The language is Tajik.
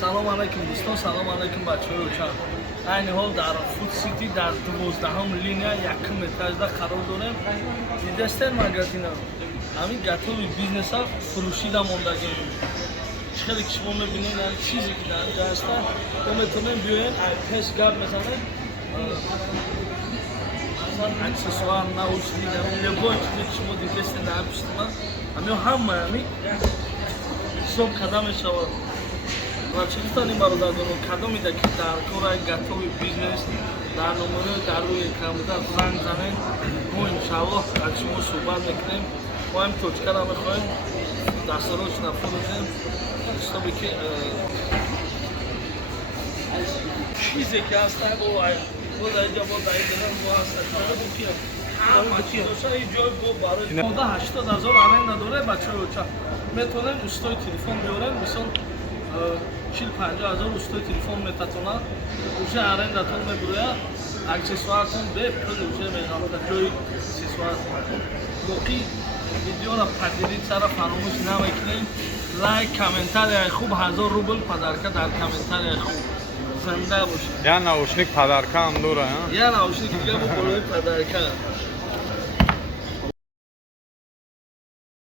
салом алайкум дӯстон, салом алайкум бачаҳои учан. Айни ҳол дар Food City дар 12-ум линия 1-ум этажда қарор дорем. Дидастер магазина. Ҳамин гатови бизнеса фурӯшида мондагӣ. Хеле ки шумо мебинед чизе ки дар инҷа ҳаста, мо метавонем биёем тест гап бизанем. Аксессуар, наушник, любой чизе ки шумо дидастер дар пиштима, ҳамаи ҳисоб карда мешавад. ва чӣ гуфтанем бародаргоно, кадомида ки дар кораи гатови бизнес дар номеро дар рӯи компютер занг занед, мо иншаллоҳ аз шумо суҳбат мекунем. мо ҳам точкара мехоҳем дастароҷна фурӯхем ҳисобе ки чизе ки ҳаста бо дар инҷа бо дар инҷа бо ҳаста ҳама чизоша ин ҷой бо барои 80,000 аренда дорем бачаҳои уча. Метавонем устои телефон биёрем, мисол 40-50,000 устои телефон метатонад, уҷа арендатон мебурояд, аксессуартон бепул уҷа меғамад ҷои аксессуар. Боқӣ видеора падидид сара фаромӯш намекунем. Лайк, комментарияи хуб 1000 рубл падарка дар комментарияи хуб. Занда бошед. Я наушник падарка ам дора, Я наушник дига бо болои падарка.